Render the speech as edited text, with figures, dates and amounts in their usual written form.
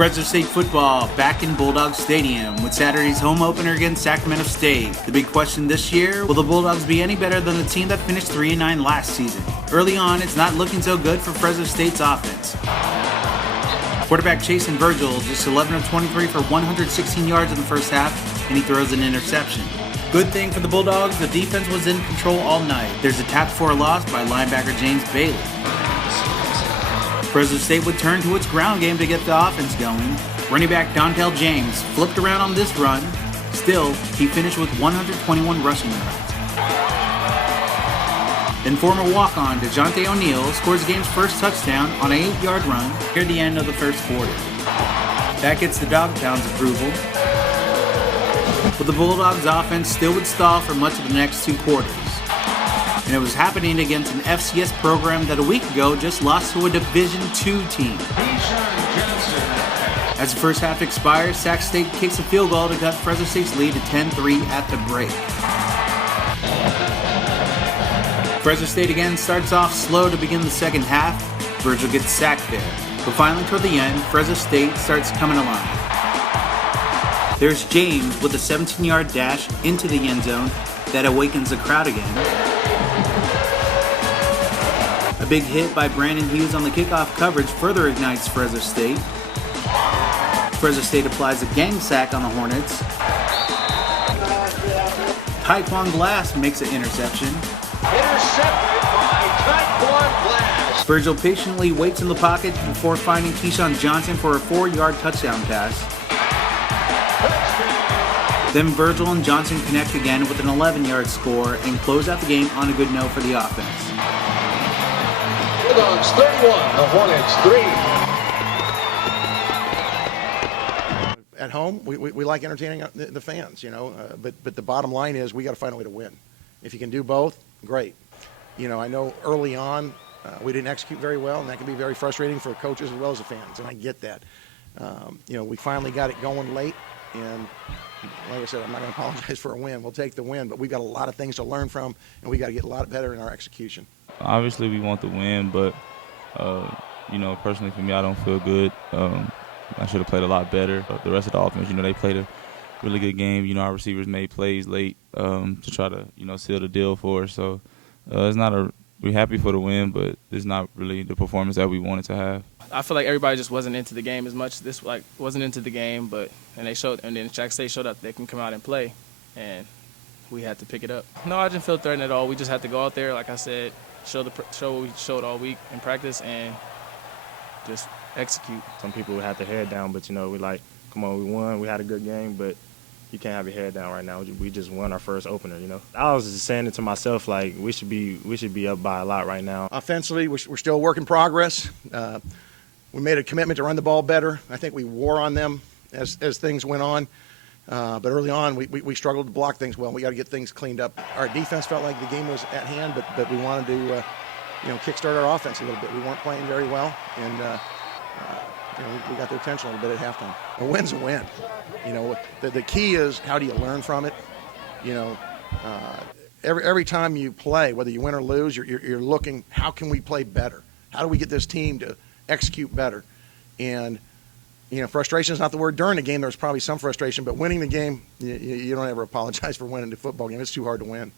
Fresno State football back in Bulldog Stadium with Saturday's home opener against Sacramento State. The big question this year, will the Bulldogs be any better than the team that finished 3-9 last season? Early on, it's not looking so good for Fresno State's offense. Quarterback Chason Virgil just 11 of 23 for 116 yards in the first half, and he throws an interception. Good thing for the Bulldogs, the defense was in control all night. There's a tap for a loss by linebacker James Bailey. Fresno State would turn to its ground game to get the offense going. Running back Dontel James flipped around on this run. Still, he finished with 121 rushing yards. Then former walk-on DeJounte O'Neal scores the game's first touchdown on an 8-yard run near the end of the first quarter. That gets the Dogtown's approval. But the Bulldogs offense still would stall for much of the next two quarters. And it was happening against an FCS program that a week ago just lost to a Division II team. Keesean Johnson. As the first half expires, Sac State kicks a field goal to cut Fresno State's lead to 10-3 at the break. Fresno State again starts off slow to begin the second half. Virgil gets sacked there. But finally toward the end, Fresno State starts coming alive. There's James with a 17-yard dash into the end zone that awakens the crowd again. A big hit by Brandon Hughes on the kickoff coverage further ignites Fresno State. Fresno State applies a gang sack on the Hornets. Tyquwan Glass makes an interception. Intercepted by Tyquwan Glass. Virgil patiently waits in the pocket before finding Keesean Johnson for a 4-yard touchdown pass. Then Virgil and Johnson connect again with an 11-yard score and close out the game on a good note for the offense. Bulldogs 31, the Hornets 3. At home, we like entertaining the fans, but the bottom line is we got to find a way to win. If you can do both, great. I know early on we didn't execute very well, and that can be very frustrating for coaches as well as the fans, and I get that. We finally got it going late, and like I said, I'm not going to apologize for a win. We'll take the win, but we've got a lot of things to learn from, and we got to get a lot better in our execution. Obviously, we want the win, but, personally for me, I don't feel good. I should have played a lot better. The rest of the offense, they played a really good game. Our receivers made plays late to try to, seal the deal for us. So we're happy for the win, but it's not really the performance that we wanted to have. I feel like everybody just wasn't into the game as much. This wasn't into the game, and then Sac State showed up they can come out and play, and we had to pick it up. No, I didn't feel threatened at all. We just had to go out there, like I said, show what we showed all week in practice, and just execute. Some people would have their head down, but we like, come on, we won. We had a good game, but you can't have your head down right now. We just won our first opener. I was just saying it to myself, like we should be up by a lot right now. Offensively, we're still a work in progress. We made a commitment to run the ball better. I think we wore on them as things went on. But early on, we struggled to block things well. We got to get things cleaned up. Our defense felt like the game was at hand, but we wanted to, kickstart our offense a little bit. We weren't playing very well, and we got their attention a little bit at halftime. A win's a win. The key is how do you learn from it? Every time you play, whether you win or lose, you're looking, how can we play better? How do we get this team to execute better? And frustration is not the word. During the game, there's probably some frustration, but winning the game, you don't ever apologize for winning the football game. It's too hard to win.